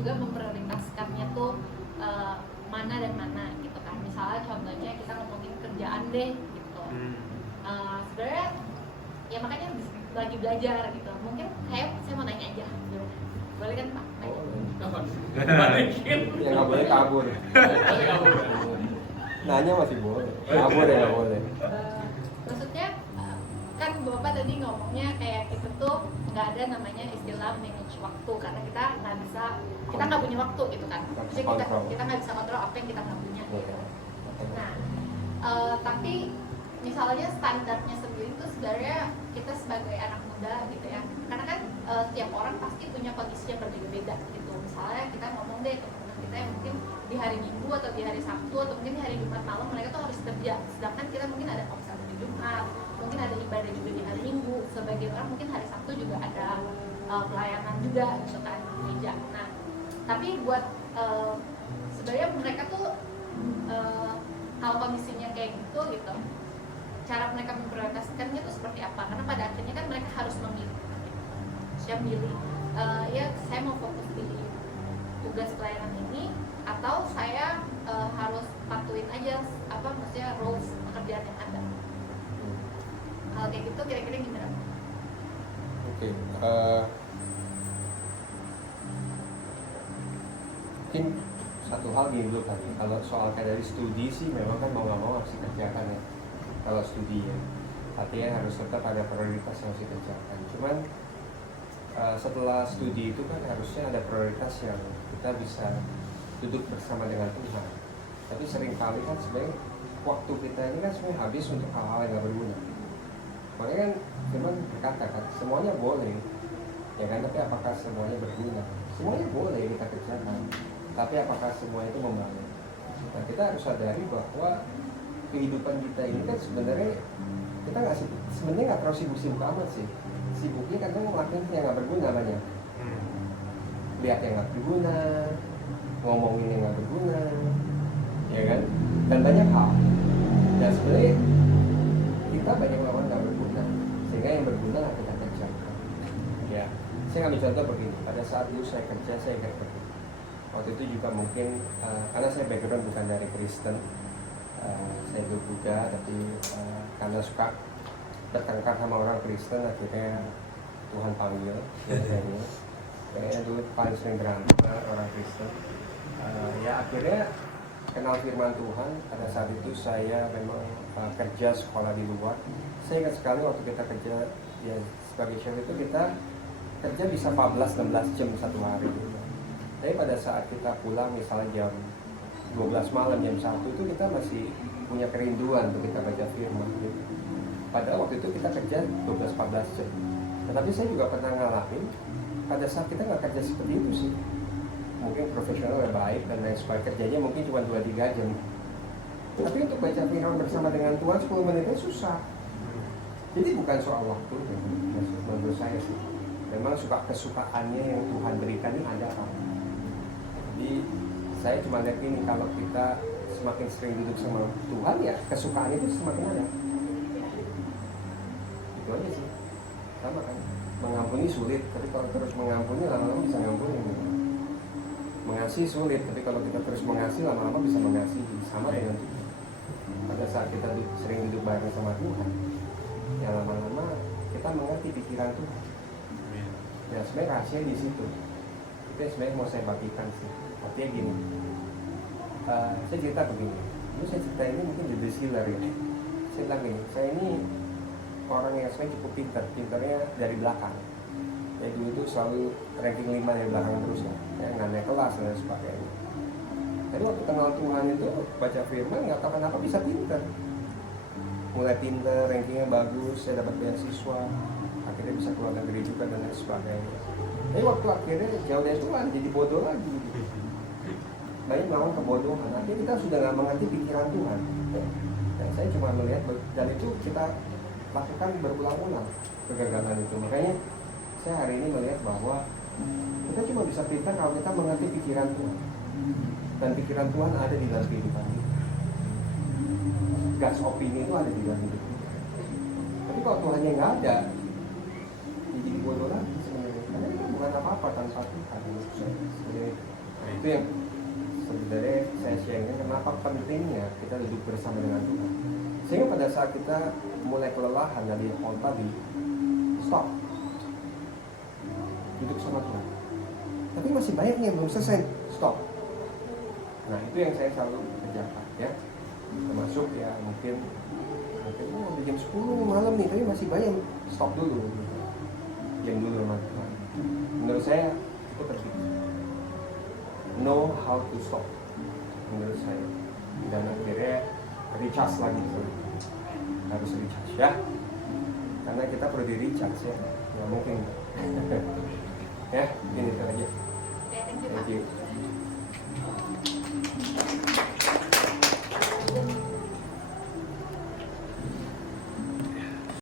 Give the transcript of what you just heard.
juga memprioritaskannya tuh mana dan mana gitu kan. Misalnya contohnya kita ngomongin kerjaan deh gitu. Sebenarnya ya makanya lagi belajar gitu. Mungkin saya mau nanya aja gitu. Boleh kan Pak? Ya nggak boleh kabur. Nanya masih boleh, kabur ya nggak boleh. Maksudnya kan Bapak tadi ngomongnya kayak kita tuh nggak ada namanya istilah manage waktu karena kita nggak punya waktu gitu kan. Jadi kita nggak bisa kontrol apa yang kita nggak punya gitu. Nah, tapi misalnya standarnya sendiri itu sebenarnya kita sebagai anak muda gitu ya, karena kan tiap orang pasti punya kondisi yang berbeda-beda gitu. Misalnya kita ngomong deh teman-teman kita yang mungkin di hari Minggu atau di hari Sabtu atau mungkin di hari Jumat malam mereka tuh harus kerja, sedangkan kita mungkin ada konser di Jumat, mungkin ada ibadah juga di hari Minggu. Sebagai orang mungkin hari Sabtu juga ada pelayanan juga gitu kan di gereja. Nah, tapi buat sebenarnya mereka tuh kalau kondisinya kayak gitu cara mereka memprioritaskannya tuh seperti apa? Karena pada akhirnya kan mereka harus memilih gitu. Siap milih ya saya mau fokus di tugas pelayanan ini atau saya harus patuhin aja maksudnya roles pekerjaan yang ada. Hal kayak gitu kira-kira gimana? Oke, mungkin satu hal gini dulu kali. Kalau soal kayak dari studi sih memang kan mau nggak mau harus dikerjakan ya. Kalau studi ya, artinya harus tetap ada prioritas yang harus dikerjakan. Cuman setelah studi itu kan harusnya ada prioritas yang kita bisa duduk bersama dengan Tuhan. Tapi seringkali kan sebenarnya waktu kita ini kan sebenarnya habis untuk hal-hal yang nggak berguna. Makanya kan cuman berkata kan semuanya boleh, ya kan? Tapi apakah semuanya berguna? Semuanya boleh kita kerjakan, tapi apakah semua itu membangun? Nah, kita harus sadari bahwa kehidupan kita ini kan sebenarnya kita sebenarnya nggak terlalu sibuk amat sih. Sibuknya kadang ngelakuin yang nggak berguna banyak. Lihat yang nggak berguna, ngomongin yang nggak berguna, ya kan? Dan banyak hal. Dan sebenarnya kita banyak melakukan nggak berguna, sehingga yang berguna nggak kita kerjakan. Ya, saya ambil contoh begini. Pada saat dulu saya kerja, saya ingat betul. Waktu itu juga mungkin karena saya background bukan dari Kristen, saya dulu Buddha, tapi karena suka bertengkar sama orang Kristen, akhirnya Tuhan panggil. Kayaknya dulu paling sering berantem orang Kristen. Ya akhirnya kenal firman Tuhan. Pada saat itu saya memang kerja sekolah di luar. Saya ingat sekali waktu kita kerja ya sebagai chef itu kita kerja bisa 14-16 jam satu hari gitu. Tapi pada saat kita pulang misalnya jam 12 malam, jam 1 itu kita masih punya kerinduan untuk kita baca firman gitu. Padahal waktu itu kita kerja 12-14 jam. Tetapi saya juga pernah ngalamin pada saat kita nggak kerja seperti itu sih. Mungkin profesional yang baik dan lain sebagainya, kerjanya mungkin cuma 2-3 jam. Tapi untuk baca firman bersama dengan Tuhan 10 menit itu susah. Jadi bukan soal waktu, menurut saya sih. Memang kesukaannya yang Tuhan berikan ini ada apa? Jadi saya cuma lihat ini, kalau kita semakin sering duduk sama Tuhan ya kesukaan itu semakin ada. Itu aja sih. Sama kan. Mengampuni sulit, tapi kalau terus mengampuni lama-lama bisa ngampuni. Mengasihi sulit, tapi kalau kita terus mengasihi lama-lama bisa mengasihi. Sama dengan Tuhan. Pada saat kita sering duduk bareng sama Tuhan, ya lama-lama kita mengerti pikiran Tuhan. Ya sebenarnya rahasia di situ. Itu yang sebenarnya mau saya bagikan sih. Artinya gini, saya cerita begini. Dulu saya cerita ini mungkin di bestseller ya. Saya bilang gini, saya ini orang yang sebenarnya cukup pinternya dari belakang. Ya dulu itu selalu ranking 5 dari belakang terus ya. Nggak naik kelas dan sebagainya. Tapi waktu kenal Tuhan itu baca firman nggak tahu kenapa bisa pinter. Mulai pinter, rankingnya bagus, saya dapat beasiswa, akhirnya bisa keluar negeri juga dan lain sebagainya. Tapi waktu akhirnya jauh dari Tuhan jadi bodoh lagi. Banyak melawan kebodohan. Akhirnya kita sudah nggak mengerti pikiran Tuhan. Dan saya cuma melihat dan itu kita lakukan berulang-ulang kegagalan itu. Makanya saya hari ini melihat bahwa kita cuma bisa pintar kalau kita mengerti pikiran Tuhan. Dan pikiran Tuhan ada di dalam kehidupan kita. Gas opini itu ada di dalam hidup kita. Tapi kalau Tuhannya nggak ada, jadi bodoh lagi sebenarnya. Karena kita bukan melakukan apa-apa tanpa Tuhan. Nah itu yang sebenarnya saya sharingkan kenapa pentingnya kita duduk bersama dengan Tuhan. Sehingga pada saat kita mulai kelelahan dari hal tadi, stop, duduk sama Tuhan. Tapi masih banyak nih yang belum selesai, stop. Nah itu yang saya selalu kerjakan ya. Termasuk ya mungkin udah jam 10 malam nih, tapi masih banyak, stop dulu. Diam dulu sama Tuhan. Menurut saya itu penting. Know how to stop. Menurut saya. Dan akhirnya recharge lagi tuh. Harus recharge ya. Karena kita perlu di recharge ya. Nggak mungkin. Ya, ini aja. Thank you, Pak. Thank you.